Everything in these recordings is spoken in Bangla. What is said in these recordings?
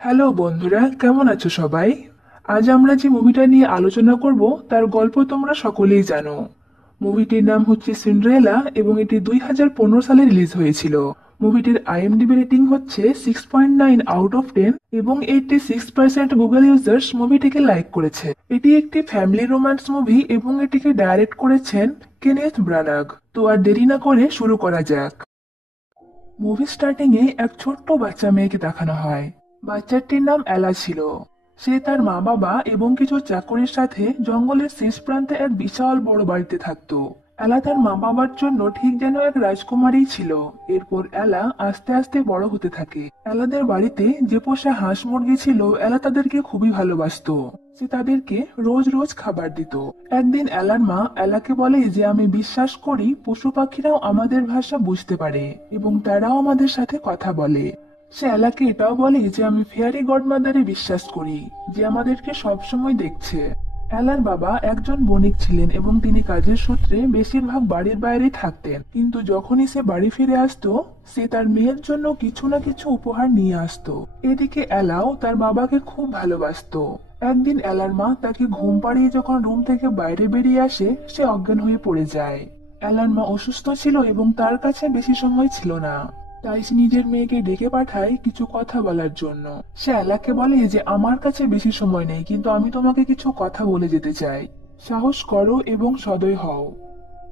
হ্যালো বন্ধুরা, কেমন আছো সবাই? আজ আমরা যে মুভিটা নিয়ে আলোচনা করব তার গল্প তোমরা সকলেই জানো। মুভিটির নাম হচ্ছে সিন্ড্রেলা এবং এটি 2015 সালে রিলিজ হয়েছিল। মুভিটির আইএমডিবি রেটিং হচ্ছে 6.9 আউট অফ 10 এবং 86% গুগল ইউজার্স মুভিটিকে লাইক করেছে। এটি একটি ফ্যামিলি রোম্যান্স মুভি এবং এটিকে ডাইরেক্ট করেছেন কেনেথ ব্রানাগ। তো আর দেরি না করে শুরু করা যাক। মুভি স্টার্টিং এ এক ছোট্ট বাচ্চা মেয়েকে দেখানো হয়। বাচ্চাটির নাম এলা ছিল। সে তার মা বাবা এবং কিছু চাকরির সাথে জঙ্গলের শেষ প্রান্তে এক বিশাল বড় বাড়িতে থাকতো। এলা তার মা বাবার জন্য ঠিক যেন এক রাজকুমারী ছিল। এরপর এলা আস্তে আস্তে বড় হতে থাকে। এলাদের বাড়িতে যে পোষা হাঁস মুরগি ছিল, এলা তাদেরকে খুবই ভালোবাসতো। সে তাদেরকে রোজ রোজ খাবার দিত। একদিন এলার মা এলাকে বলে যে আমি বিশ্বাস করি পশু পাখিরাও আমাদের ভাষা বুঝতে পারে এবং তারাও আমাদের সাথে কথা বলে। সে এলাকে এটাও বলে যে আমি ফেয়ারি গডমাদারে বিশ্বাস করি, যে আমাদেরকে সবসময় দেখছে। এলার বাবা একজন বণিক ছিলেন এবং তিনি কাজের সূত্রে বেশিরভাগ বাড়ির বাইরে থাকতেন, কিন্তু যখনই সে বাড়ি ফিরে আসতো সে তার মেয়ের জন্য কিছু না কিছু উপহার নিয়ে আসতো। এদিকে এলাও তার বাবাকে খুব ভালোবাসতো। একদিন এলার মা তাকে ঘুম পাড়িয়ে যখন রুম থেকে বাইরে বেরিয়ে আসে, সে অজ্ঞান হয়ে পড়ে যায়। এলার মা অসুস্থ ছিল এবং তার কাছে বেশি সময় ছিল না। তাই সে নিজের মেয়েকে ডেকে পাঠায় কিছু কথা বলার জন্য। সে এলাকে বলে যে আমার কাছে বেশি সময় নেই, কিন্তু আমি তোমাকে কিছু কথা বলে যেতে চাই। সাহস করো এবং সদয় হও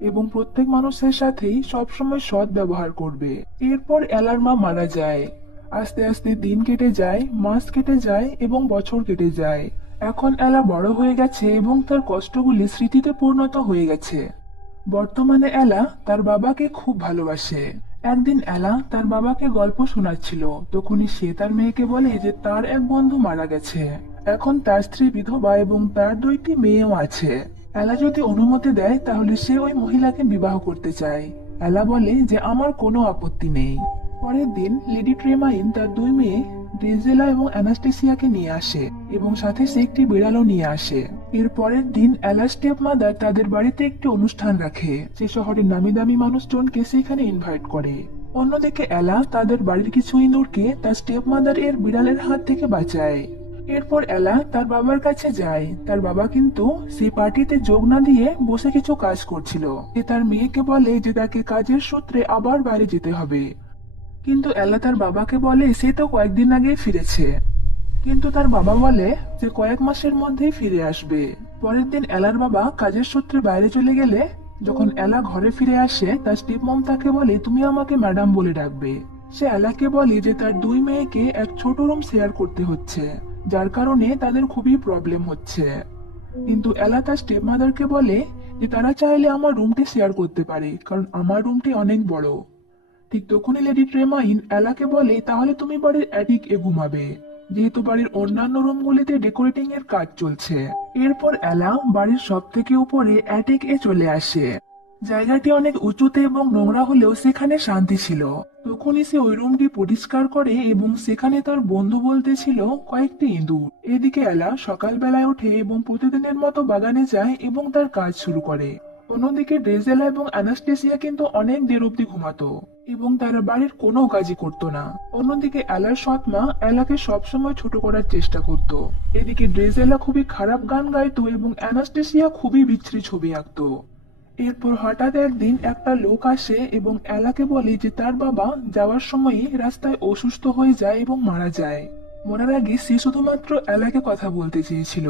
এবং প্রত্যেক মানুষের সাথেই সবসময় সৎ ব্যবহার করবে। এরপর এলার মা মারা যায়। আস্তে আস্তে দিন কেটে যায়, মাস কেটে যায় এবং বছর কেটে যায়। এখন এলা বড় হয়ে গেছে এবং তার কষ্টগুলি স্মৃতিতে পরিণত হয়ে গেছে। বর্তমানে এলা তার বাবাকে খুব ভালোবাসে। একদিন এলা তার বাবাকে গল্প শোনাচ্ছিল, তখনই সে তার মেয়েকে বলে যে তার এক বন্ধু মারা গেছে। এখন তার স্ত্রী বিধবা এবং তার দুইটি মেয়েও আছে। এলা যদি অনুমতি দেয় তাহলে সে ওই মহিলাকে বিবাহ করতে চায়। এলা বলে যে আমার কোনো আপত্তি নেই। পরের দিন লেডি ট্রেমাইন তার দুই মেয়ে ড্রেজেলা এবং অ্যানাস্টেসিয়াকে নিয়ে আসে এবং সাথে সে একটি বিড়ালও নিয়ে আসে। এর পরের দিন এলা স্টেপ মাদার তাদের বাড়িতে একটি অনুষ্ঠান রাখে। সে শহরের নামি দামি মানুষজনকে সেখানে ইনভাইট করে। অন্যদিকে এলা তাদের বাড়ির কিছু ইঁদুরকে তার স্টেপ মাদার এর বিড়ালের হাত থেকে বাঁচায়। এরপর এলা তার বাবার কাছে যায়। তার বাবা কিন্তু সেই পার্টিতে যোগ না দিয়ে বসে কিছু কাজ করছিল। সে তার মেয়েকে বলে যে তাকে কাজের সূত্রে আবার বাইরে যেতে হবে, কিন্তু এলা তার বাবাকে বলে সে তো কয়েকদিন আগে ফিরেছে। কিন্তু তার বাবা বলে যে কয়েক মাসের মধ্যেই ফিরে আসবে। পরের দিন এলার বাবা কাজের সূত্রে বাইরে চলে গেলে যখন এলা ঘরে ফিরে আসে, তার স্টিপ মম তাকে বলে তুমি আমাকে ম্যাডাম বলে ডাকবে। সে এলাকে বলে যে তার দুই মেয়েকে এক ছোট রুম শেয়ার করতে হচ্ছে, যার কারণে তাদের খুবই প্রবলেম হচ্ছে। কিন্তু এলা তার স্টেপ মাদারকে বলে যে তারা চাইলে আমার রুমটি শেয়ার করতে পারে, কারণ আমার রুমটি অনেক বড়। ঠিক তখনই লেডি ট্রেমাইন এলাকে বলে তাহলে তুমি বাড়ির অ্যাটিক এ ঘুমাবে, যেহেতু বাড়ির অন্যান্য রুমগুলিতে ডেকোরেটিং এর কাজ চলছে। এরপর এলা বাড়ির সব থেকে উপরে অ্যাটিক এ চলে আসে। জায়গাটি অনেক উঁচুতে এবং নোংরা হলেও সেখানে শান্তি ছিল। তখনই সে ওই রুমটি পরিষ্কার করে এবং সেখানে তার বন্ধু বলতে ছিল কয়েকটি ইঁদুর। এদিকে এলা সকালবেলায় ওঠে এবং প্রতিদিনের মতো বাগানে যায় এবং তার কাজ শুরু করে। অন্যদিকে ড্রেজেলা এবং অ্যানাস্টেসিয়া কিন্তু অনেক দের অব্দি ঘুমাতো এবং তারা বাড়ির কোনো কাজই করতো না। অন্যদিকে এলার সৎ মা এলাকে সবসময় ছোট করার চেষ্টা করত। এদিকে ড্রেজেলা খুবই খারাপ গান গাইতো এবং অ্যানাস্টেসিয়া খুবই বিচ্ছিরি ছবি আঁকতো। এরপর হঠাৎ একদিন একটা লোক আসে এবং এলাকে বলে যে তার বাবা যাওয়ার সময়ই রাস্তায় অসুস্থ হয়ে যায় এবং মারা যায়। মরার আগে সে শুধুমাত্র এলাকে কথা বলতে চেয়েছিল।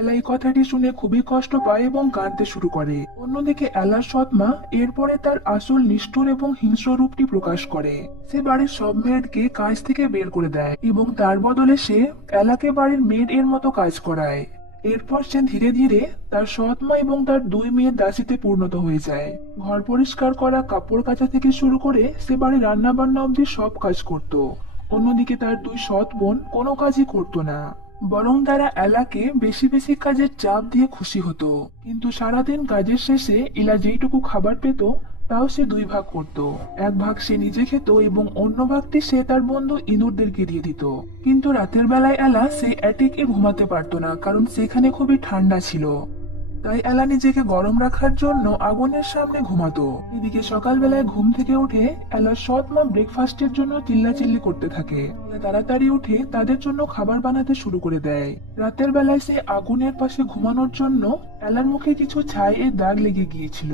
এলা এই কথাটি শুনে খুবই কষ্ট পায় এবং কাঁদতে শুরু করে। অন্যদিকে এলার সৎ মা এরপরে তার আসল নিষ্ঠুর এবং হিংস্র রূপটি প্রকাশ করে। সে বাড়ির সব মেয়েকে কাজ থেকে বের করে দেয় এবং তার বদলে সে এলাকে বাড়ির মেয়ের এর মতো কাজ করায়। এরপর সে ধীরে ধীরে তার সৎ মা এবং তার দুই মেয়ের দাসীতে পরিণত হয়ে যায়। ঘর পরিষ্কার করা, কাপড় কাচা থেকে শুরু করে সে বাড়ির রান্না বান্না অব্দি সব কাজ করত। অন্যদিকে তার দুই সৎ বোন কোনো কাজই করতো না, বরং তারা এলাকে বেশি বেশি কাজের চাপ দিয়ে খুশি হতো। কিন্তু সারাদিন কাজের শেষে এলা যেইটুকু খাবার পেত তাও সে দুই ভাগ করত। এক ভাগ সে নিজে খেত এবং অন্য ভাগটি সে তার বন্ধু ইঁদুরদেরকে দিয়ে দিত। কিন্তু রাতের বেলায় এলা সে অ্যাটিকে ঘুমাতে পারতো না, কারণ সেখানে খুবই ঠান্ডা ছিল। তাই এলা নিজেকে গরম রাখার জন্য আগুনের সামনে ঘুমাতো। এদিকে সকালবেলায় ঘুম থেকে উঠে এলার সৎ মা ব্রেকফাস্টের জন্য চিল্লাচিল্লি করতে থাকে। এলা তাড়াতাড়ি উঠে তাদের জন্য খাবার বানাতে শুরু করে দেয়। রাতের বেলায় সে আগুনের পাশে ঘুমানোর জন্য এলার মুখে কিছু ছাই এর দাগ লেগে গিয়েছিল।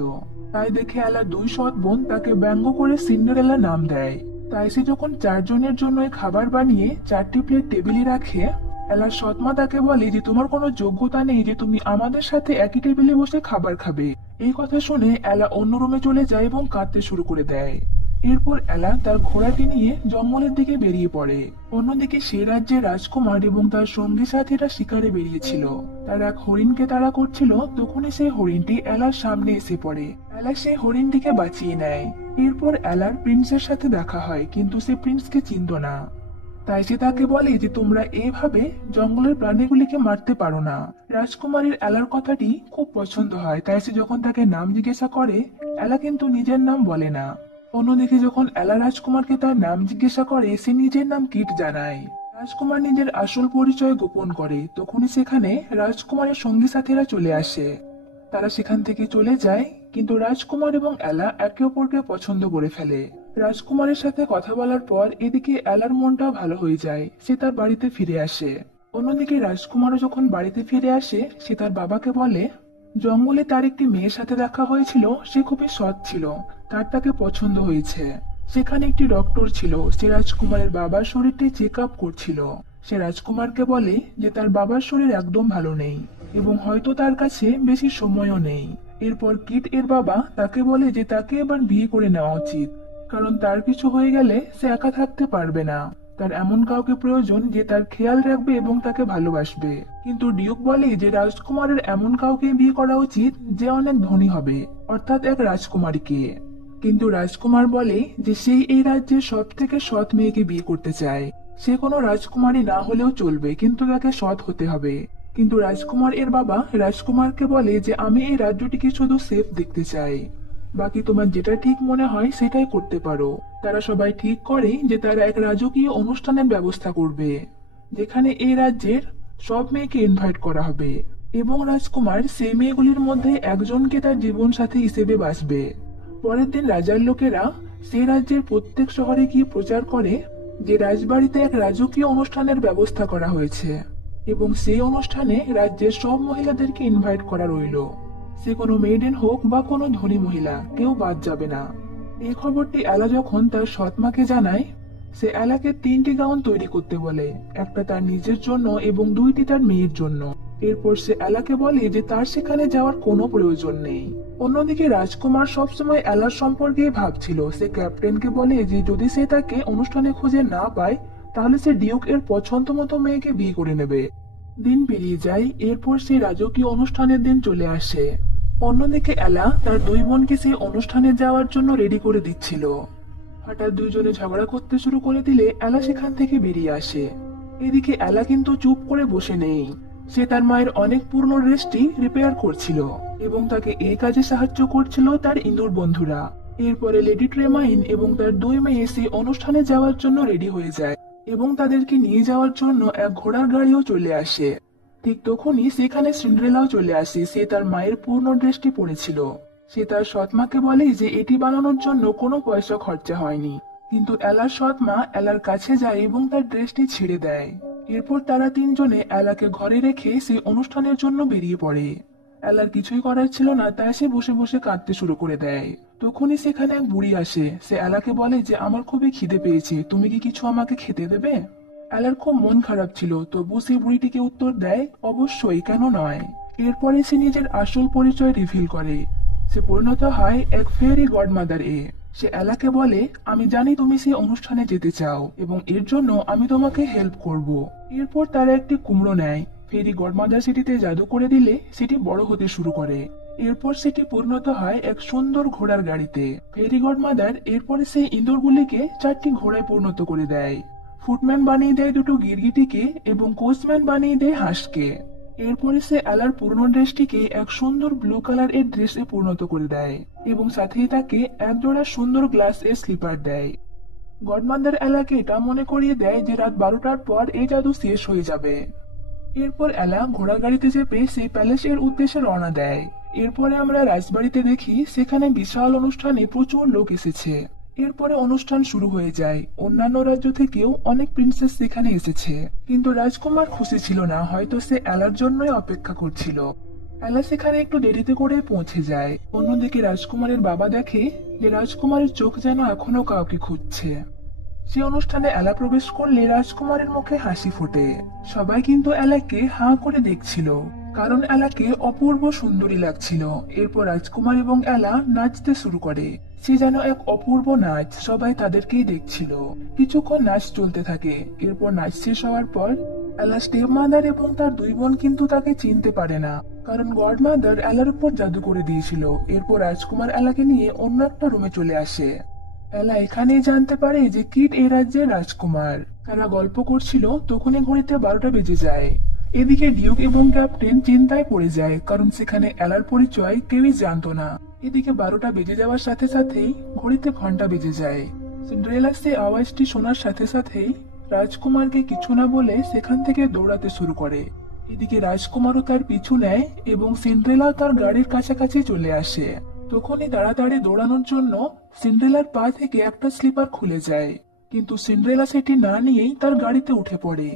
তাই দেখে এলার দুই সৎ বোন তাকে ব্যঙ্গ করে সিন্ডারেলা নাম দেয়। তাই সে যখন 4 জনের জন্য খাবার বানিয়ে 4টি প্লেট টেবিলে রাখে, এলার সৎমা তাকে বলে যে তোমার কোনো যোগ্যতা নেই যে তুমি আমাদের সাথে একই টেবিলে বসে খাবার খাবে। এই কথা শুনে এলা অন্য রুমে চলে যায় এবং কাঁদতে শুরু করে দেয়। এরপর এলা তার ঘোড়াটি নিয়ে জঙ্গলের দিকে বেরিয়ে পড়ে। অন্যদিকে সে রাজ্যের রাজকুমার এবং তার সঙ্গী সাথীরা শিকারে বেরিয়েছিল। তারা এক হরিণকে তাড়া করছিল, তখনই সেই হরিণটি এলার সামনে এসে পড়ে। এলা সেই হরিণটিকে বাঁচিয়ে নেয়। এরপর এলার প্রিন্সের সাথে দেখা হয়, কিন্তু সে প্রিন্সকে চিনত না। তাই সে তাকে বলে যে তোমরা এইভাবে জঙ্গলের প্রাণীগুলিকে মারতে পারো না। রাজকুমারীর এলার কথাটি খুব পছন্দ হয়, তাই সে যখন তাকে নাম জিজ্ঞাসা করে, এলা কিন্তু নিজের নাম বলে না। অন্যদিকে যখন এলা রাজকুমারকে তার নাম জিজ্ঞাসা করে, সে নিজের নাম কিট জানায়। রাজকুমার নিজের আসল পরিচয় গোপন করে। তখনই সেখানে রাজকুমারের সঙ্গী সাথীরা চলে আসে। তারা সেখান থেকে চলে যায়, কিন্তু রাজকুমার এবং এলা একে অপরকে পছন্দ করে ফেলে। রাজকুমারের সাথে কথা বলার পর এদিকে এলার মনটা ভালো হয়ে যায়, সে তার বাড়িতে ফিরে আসে। অন্যদিকে রাজকুমারও যখন বাড়িতে ফিরে আসে, সে তার বাবাকে বলে জঙ্গলে তার একটি মেয়ের সাথে দেখা হয়েছিল, সে খুবই সৎ ছিল, তার তাকে পছন্দ হয়েছে। সেখানে একটি ডক্টর ছিল, সে রাজকুমারের বাবার শরীরটি চেক আপ করছিল। সে রাজকুমারকে বলে যে তার বাবার শরীর একদম ভালো নেই এবং হয়তো তার কাছে বেশি সময়ও নেই। এরপর কিট এর বাবা তাকে বলে যে তাকে এবার বিয়ে করে নেওয়া উচিত, কারণ তার কিছু হয়ে গেলে সে একা থাকতে পারবে না। তার এমন কাউকে প্রয়োজন যে তার খেয়াল রাখবে এবং তাকে ভালোবাসবে। কিন্তু ডিউক বলে যে রাজকুমারের এমন কাউকে বিয়ে করা উচিত যে অনেক ধনী হবে, অর্থাৎ এক রাজকুমারীকে। কিন্তু রাজকুমার বলে যে সে এই রাজ্যের সব থেকে সৎ মেয়েকে বিয়ে করতে চায়। সে কোনো রাজকুমারী না হলেও চলবে, কিন্তু তাকে সৎ হতে হবে। কিন্তু রাজকুমার এর বাবা রাজকুমারকে বলে যে আমি এই রাজ্যটিকে শুধু সেফ দেখতে চাই, বাকি তোমার যেটা ঠিক মনে হয় সেটাই করতে পারো। তারা সবাই ঠিক করে যে তারা এক রাজকীয় অনুষ্ঠানের ব্যবস্থা করবে, যেখানে এই রাজ্যের সব মেয়েকে ইনভাইট করা হবে এবং রাজকুমার সেই মেয়েগুলির মধ্যে একজনকে তার জীবন সাথী হিসেবে বাসবে। পরের দিন রাজার লোকেরা সেই রাজ্যের প্রত্যেক শহরে গিয়ে প্রচার করে যে রাজবাড়িতে এক রাজকীয় অনুষ্ঠানের ব্যবস্থা করা হয়েছে এবং সেই অনুষ্ঠানে রাজ্যের সব মহিলাদেরকে ইনভাইট করা রইল। সে কোনো মেয়েডেন হোক বা কোনো ধনী মহিলা, কেউ বাদ যাবে না। এই খবরটি এলা যখন তার সৎমাকে জানায়, সে এলাকে 3টি গাউন তৈরি করতে বলে, একটা তার নিজের জন্য এবং 2টি তার মেয়ের জন্য। এরপর সে এলাকে বলে যে তার সেখানে যাওয়ার কোনো প্রয়োজন নেই। অন্যদিকে রাজকুমার সবসময় এলার সম্পর্কে ভাবছিল। সে ক্যাপ্টেনকে বলে যে যদি সে তাকে অনুষ্ঠানে খুঁজে না পায়, তাহলে সে ডিউক এর পছন্দ মতো মেয়েকে বিয়ে করে নেবে। দিন পেরিয়ে যায়, এরপর সে রাজকীয় অনুষ্ঠানের দিন চলে আসে। অন্যদিকে এলা তার 2 বোনকে সেই অনুষ্ঠানে যাওয়ার জন্য রেডি করে দিচ্ছিল। হঠাৎ 2 জনে ঝগড়া করতে শুরু করে দিলে এলা সেখান থেকে বেরিয়ে আসে। এদিকে এলা কিন্তু চুপ করে বসে নেই, সে তার মায়ের অনেক পুরনো ড্রেসটি রিপেয়ার করছিল এবং তাকে এই কাজে সাহায্য করছিল তার ইঁদুর বন্ধুরা। এরপরে লেডি ট্রেমাইন এবং তার 2 মেয়ে সেই অনুষ্ঠানে যাওয়ার জন্য রেডি হয়ে যায় এবং তাদেরকে নিয়ে যাওয়ার জন্য এক ঘোড়ার গাড়িও চলে আসে। ঠিক তখনই সেখানে সিন্ড্রেলাও চলে আসে। সে তার মায়ের পুরনো ড্রেসটি পরেছিল। সে তার সৎমাকে বলে যে এটি বানানোর জন্য কোনো পয়সা খরচা হয়নি, কিন্তু এলার সৎমা এলার কাছে যায় এবং তার ড্রেসটি ছিঁড়ে দেয়। এরপর তারা 3 জনে এলাকে ঘরে রেখে সেই অনুষ্ঠানের জন্য বেরিয়ে পড়ে। এলার কিছুই করার ছিল না, তাই সে বসে বসে কাঁদতে শুরু করে দেয়। তখনই সেখানে এক বুড়ি আসে। সে এলাকে বলে যে আমার খুবই খিদে পেয়েছে, তুমি কি কিছু আমাকে খেতে দেবে? এলার খুব মন খারাপ ছিল, তবু সে বুড়িটিকে উত্তর দেয় অবশ্যই, কেন নয়। এরপরে সে নিজের আসল পরিচয় রিভিল করে। সে পরিণত হয় এক ফেয়ারি গডমাদার এ। সে এলাকে বলে আমি জানি তুমি সেই অনুষ্ঠানে যেতে চাও এবং এর জন্য আমি তোমাকে হেল্প করব। এরপর তারা একটি কুমড়ো নেয়। ফেয়ারি গডমাদার সেটিতে জাদু করে দিলে সেটি বড় হতে শুরু করে। এরপর সেটি পরিণত হয় এক সুন্দর ঘোড়ার গাড়িতে। ফেয়ারি গডমাদার এরপরে সেই ইঁদুরগুলিকে 4টি ঘোড়ায় পরিণত করে দেয়। ফুটম্যান বানিয়ে দেয় 2টো গিরগিটিকে এবং কোচম্যান বানিয়ে দেয় হাঁসকে। এরপরে সে এলার পুরনো ড্রেসটিকে এক সুন্দর ব্লু কালার এর ড্রেসে পরিণত করে দেয় এবং সাথেই তাকে এক জোড়া সুন্দর গ্লাস এর স্লিপার দেয়। গডমাদার এলাকে এটা মনে করিয়ে দেয় যে রাত 12টার পর এই জাদু শেষ হয়ে যাবে। এরপর এলা ঘোড়া গাড়িতে চেপে সেই প্যালেসের উদ্দেশ্যে রওনা দেয়। এরপরে আমরা রাজবাড়িতে দেখি সেখানে বিশাল অনুষ্ঠানে প্রচুর লোক এসেছে। এরপরে অনুষ্ঠান শুরু হয়ে যায়। অন্যান্য রাজ্য থেকেও অনেক প্রিন্সেস সেখানে এসেছে, কিন্তু রাজকুমার খুশি ছিল না, হয়তো সে এলার জন্যই অপেক্ষা করছিল। এলা সেখানে একটু দেরিতে করে পৌঁছে যায়। অন্যদিকে রাজকুমারের বাবা দেখে যে রাজকুমারের চোখ যেন এখনো কাউকে খুঁজছে। সে অনুষ্ঠানে এলা প্রবেশ করলে রাজকুমারের মুখে হাসি ফোটে। সবাই কিন্তু এলাকে হাঁ করে দেখছিল, কারণ এলাকে অপূর্ব সুন্দরী লাগছিল। এরপর রাজকুমার এবং এলা নাচতে শুরু করে। সে যেন এক অপূর্ব নাচ, সবাই তাদেরকেই দেখছিল। কিছুক্ষণ নাচ চলতে থাকে। এরপর নাচ শেষ হওয়ার পর এলা স্টেপ মাদার এবং তার দুই বোন কিন্তু তাকে চিনতে পারে না, কারণ গডমাদার এলার উপর জাদু করে দিয়েছিল। এরপর রাজকুমার এলাকে নিয়ে অন্য একটা রুমে চলে আসে। এলা এখানেই জানতে পারে যে কিট এই রাজ্যের রাজকুমার। তারা গল্প করছিল, তখনই ঘড়িতে 12টা বেজে যায়। এদিকে ডিউক এবং ক্যাপ্টেন চিন্তায় পড়ে যায়, কারণ সেখানে এলার পরিচয় কেউই জানতো না। এদিকে 12টা বেজে যাওয়ার সাথে সাথেই ঘড়িতে ঘন্টা বেজে যায়। সিন্ড্রেলা সেই আওয়াজটি শোনার সাথে সাথেই রাজকুমারকে কিছু না বলে সেখান থেকে দৌড়াতে শুরু করে। এদিকে রাজকুমারও তার পিছু নেয় এবং সিন্ড্রেলাও তার গাড়ির কাছাকাছি চলে আসে। তখনই তাড়াতাড়ি দৌড়ানোর জন্য সিন্ড্রেলার পা থেকে একটা স্লিপার খুলে যায়, কিন্তু সিন্ড্রেলা সেটি না নিয়েই তার গাড়িতে উঠে পড়ে।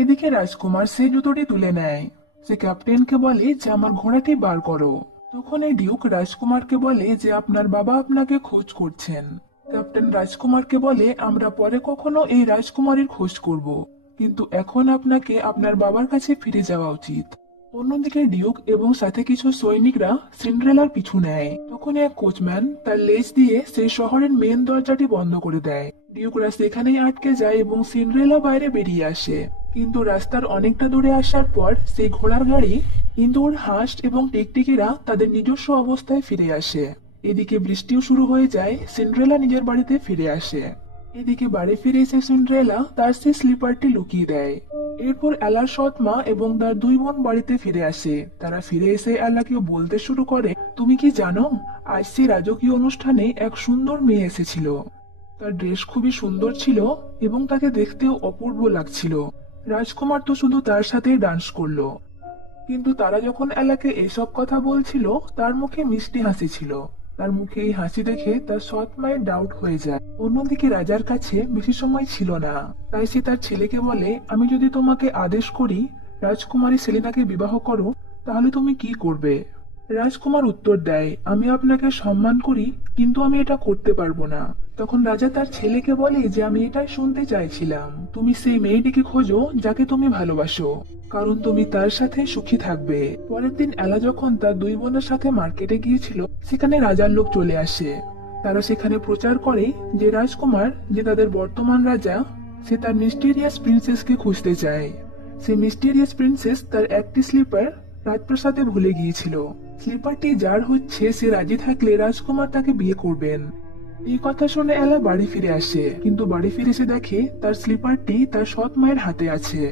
এদিকে রাজকুমার সেই জুতোটি তুলে নেয়। সে ক্যাপ্টেনকে বলে যে আমার ঘোড়াটি বার করো। তখন এই ডিউক রাজকুমারকে বলে যে আপনার বাবা আপনাকে খোঁজ করছেন। ক্যাপ্টেন রাজকুমারকে বলে আমরা পরে কখনো এই রাজকুমারীর খোঁজ করব, কিন্তু এখন আপনাকে আপনার বাবার কাছে ফিরে যাওয়া উচিত। অন্যদিকে ডিউক এবং সাথে কিছু সৈনিকরা সিন্ড্রেলার পিছু নেয়। তখন এক কোচম্যান তার লেজ দিয়ে সেই শহরের মেন দরজাটি বন্ধ করে দেয়। ডিউকরা সেখানেই আটকে যায় এবং সিন্ড্রেলা বাইরে বেরিয়ে আসে। কিন্তু রাস্তার অনেকটা দূরে আসার পর সেই ঘোড়ার গাড়ি, ইঁদুর, হাঁস এবং টিকটিকিরা তাদের নিজস্ব অবস্থায় ফিরে আসে। এদিকে বৃষ্টিও শুরু হয়ে যায়। সিন্ড্রেলা নিজের বাড়িতে ফিরে আসে। এদিকে বাড়ি ফিরে এসে সিন্ড্রেলা তার সেই স্লিপারটি লুকিয়ে দেয়। এরপর এলার সৎ মা এবং তার দুই বোন বাড়িতে ফিরে আসে। তারা ফিরে এসে এলাকে বলতে শুরু করে, তুমি কি জানো, আজ সেই রাজকীয় অনুষ্ঠানে এক সুন্দর মেয়ে এসেছিল। তার ড্রেস খুবই সুন্দর ছিল এবং তাকে দেখতেও অপূর্ব লাগছিল। রাজকুমার তো শুধু তার সাথেই ডান্স করলো। কিন্তু তারা যখন এলাকে এসব কথা বলছিল, তার মুখে মিষ্টি হাসি ছিল। তার মুখে এই হাসি দেখে তার সৎ মায়ের ডাউট হয়ে যায়। অন্যদিকে রাজার কাছে বেশি সময় ছিল না, তাই সে তার ছেলেকে বলে, আমি যদি তোমাকে আদেশ করি রাজকুমারী সেলিনাকে বিবাহ করো, তাহলে তুমি কি করবে? রাজকুমার উত্তর দেয়, আমি আপনাকে সম্মান করি, কিন্তু আমি এটা করতে পারবো না। তখন রাজা তার ছেলেকে বলে যে আমি এটাই শুনতে চাইছিলাম, তুমি সেই মেয়েটিকে খোঁজো যাকে তুমি ভালোবাসো, কারণ তুমি তার সাথে সুখী থাকবে। পরের দিন এলা যখন তার দুই বোনের সাথে মার্কেটে গিয়েছিল, সেখানে রাজার লোক চলে আসে। তারা সেখানে প্রচার করে যে রাজকুমার, যে তাদের বর্তমান রাজা, সে তার মিস্টিরিয়াস প্রিন্সেসকে খুঁজতে চায়। সে মিস্টিরিয়াস প্রিন্সেস তার একটি স্লিপার রাজপ্রাসাদে ভুলে গিয়েছিল। স্লিপারটি যার হচ্ছে, সে রাজি থাকলে রাজকুমার তাকে বিয়ে করবেন। এই কথা শুনে এলা বাড়ি ফিরে আসে, কিন্তু বাড়ি ফিরে এসে দেখে তার স্লিপারটি তার সৎ মায়ের হাতে আছে।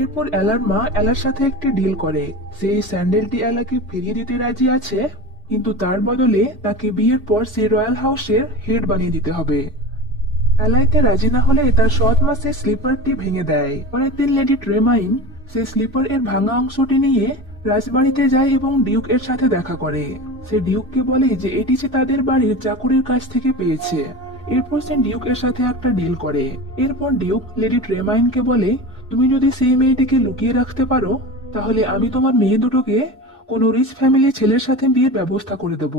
এরপর এলার মা এলার সাথে একটি ডিল করে। সেই স্যান্ডেলটি এলাকে ফিরিয়ে দিতে রাজি আছে, কিন্তু তার বদলে তাকে বিয়ের পর সেই রয়্যাল হাউসের হেড বানিয়ে দিতে হবে। এলাইতে রাজি না হলে তার সৎ মা সেই স্লিপারটি ভেঙে দেয়। পরের দিন লেডি ট্রেমাইন সেই স্লিপার এর ভাঙা অংশটি নিয়ে রাজবাড়িতে যায় এবং ডিউক এর সাথে দেখা করে। সে ডিউককে বলে যে এটি সে তাদের বাড়ির চাকুরির কাছ থেকে পেয়েছে। এরপর সে ডিউক এর সাথে একটা ডিল করে। এরপর ডিউক লেডি ট্রেমাইনকে বলে, তুমি যদি সেই মেয়েটিকে লুকিয়ে রাখতে পারো, তাহলে আমি তোমার মেয়ে দুটোকে কোনো রিচ ফ্যামিলি ছেলের সাথে বিয়ের ব্যবস্থা করে দেব।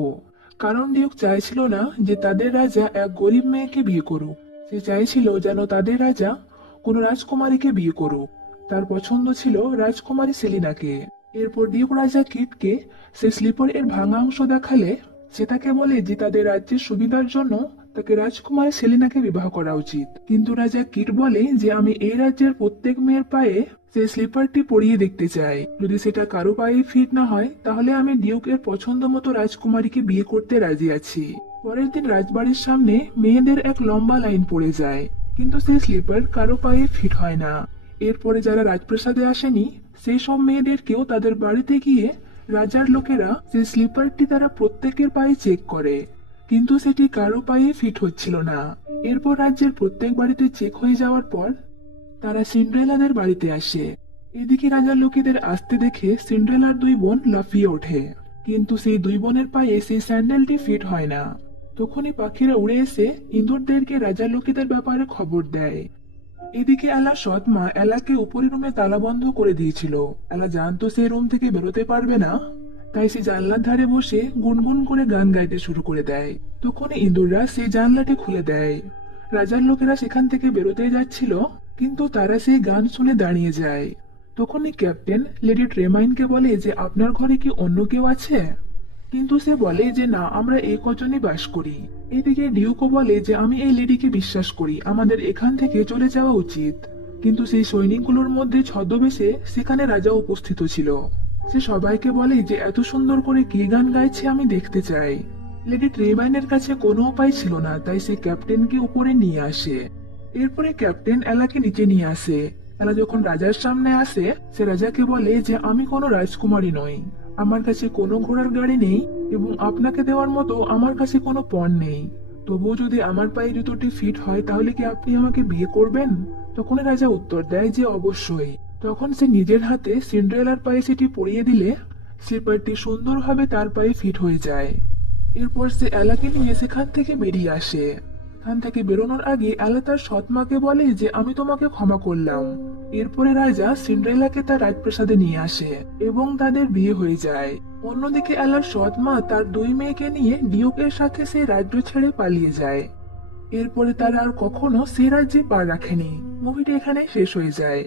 কারণ ডিউক চাইছিল না যে তাদের রাজা এক গরিব মেয়েকে বিয়ে করুক। সে চাইছিল যেন তাদের রাজা কোনো রাজকুমারীকে বিয়ে করুক। তার পছন্দ ছিল রাজকুমারী সেলিনাকে। এরপর ডিউক রাজা কিটকে সে স্লিপার এর ভাঙা অংশ দেখালে সে তাকে বলে যে তাদের রাজ্যের সুবিধার জন্য তাকে রাজকুমারী সেলিনাকে বিবাহ করা উচিত। কিন্তু রাজা কিট বলে যে আমি এই রাজ্যের প্রত্যেক মেয়ের পায়ে সেই স্লিপারটি পরিয়ে দেখতে চাই। যদি সেটা কারো পায়ে ফিট না হয়, তাহলে আমি ডিউক এর পছন্দ মতো রাজকুমারীকে বিয়ে করতে রাজি আছি। পরের দিন রাজবাড়ির সামনে মেয়েদের এক লম্বা লাইন পড়ে যায়, কিন্তু সেই স্লিপার কারো পায়ে ফিট হয় না। এরপরে যারা রাজপ্রাসাদে আসেনি, সেই সব মেয়েদেরকেও তাদের বাড়িতে গিয়ে রাজার লোকেরা সেই স্লিপারটি তারা প্রত্যেকের পায়ে চেক করে, কিন্তু সেটি কারো পায়ে ফিট হচ্ছিল না। এরপর রাজ্যের প্রত্যেক বাড়িতে চেক হয়ে যাওয়ার পর তারা সিন্ড্রেলাদের বাড়িতে আসে। এদিকে রাজার লোকেদের আসতে দেখে সিন্ড্রেলার দুই বোন লাফিয়ে ওঠে, কিন্তু সেই দুই বোনের পায়ে সেই স্যান্ডেলটি ফিট হয় না। তখনই পাখিরা উড়ে এসে ইঁদুরদেরকে রাজার লোকেদের ব্যাপারে খবর দেয়। এদিকে এলার সৎ মা এলাকে উপরের রুমে তালা বন্ধ করে দিয়েছিল। এলা জানতো সে রুম থেকে বেরোতে পারবে না, তাই সে জানলার ধারে বসে গুনগুন করে গান গাইতে শুরু করে দেয়। তখন ইঁদুররা সেই জানলাটি খুলে দেয়। রাজার লোকেরা সেখান থেকে বেরোতে যাচ্ছিল, কিন্তু তারা সেই গান শুনে দাঁড়িয়ে যায়। তখনই ক্যাপ্টেন লেডি ট্রেমাইনকে বলে যে আপনার ঘরে কি অন্য কেউ আছে, কিন্তু সে বলে যে না, আমরা এই কজনই বাস করি। এদিকে ডিউকো বলে যে আমি এই লেডিকে বিশ্বাস করি, আমাদের এখান থেকে চলে যাওয়া উচিত। কিন্তু সেই সৈনিকগুলোর মধ্যে ছদ্মবেশে সেখানে রাজা উপস্থিত ছিল। সে সবাইকে বলে যে এত সুন্দর করে কে গান গাইছে আমি দেখতে চাই। লেডি ট্রেমাইনের কাছে কোনো উপায় ছিল না, তাই সে ক্যাপ্টেনকে উপরে নিয়ে আসে। এরপরে ক্যাপ্টেন এলাকে নিচে নিয়ে আসে। এলা যখন রাজার সামনে আসে, সে রাজাকে বলে যে আমি কোনো রাজকুমারী নই, আমার কাছে কোনো ঘোড়ার গাড়ি নেই এবং আপনাকে দেওয়ার মতো আমার কাছে কোনো পণ নেই। তবুও যদি আমার পায়ে জুতোটি ফিট হয় তাহলে কি আপনি আমাকে বিয়ে করবেন? তখন রাজা উত্তর দেয় যে অবশ্যই। তখন সে নিজের হাতে সিন্ড্রেলার পায়ে সেটি পরিয়ে দিলে সে পাটি সুন্দরভাবে তার পায়ে ফিট হয়ে যায়। এরপর সে এলাকে নিয়ে সেখান থেকে বেরিয়ে আসে। এখান থেকে বেরোনোর আগে এলা তার সৎমাকে বলে যে আমি তোমাকে ক্ষমা করলাম। এরপরে রাজা সিন্ড্রেলাকে তার রাজপ্রাসাদে নিয়ে আসে এবং তাদের বিয়ে হয়ে যায়। অন্যদিকে এলার সৎমা তার দুই মেয়েকে নিয়ে ডিউকের সাথে সেই রাজ্য ছেড়ে পালিয়ে যায়। এরপরে তারা আর কখনো সে রাজ্যে পা রাখেনি। মুভিটি এখানে শেষ হয়ে যায়।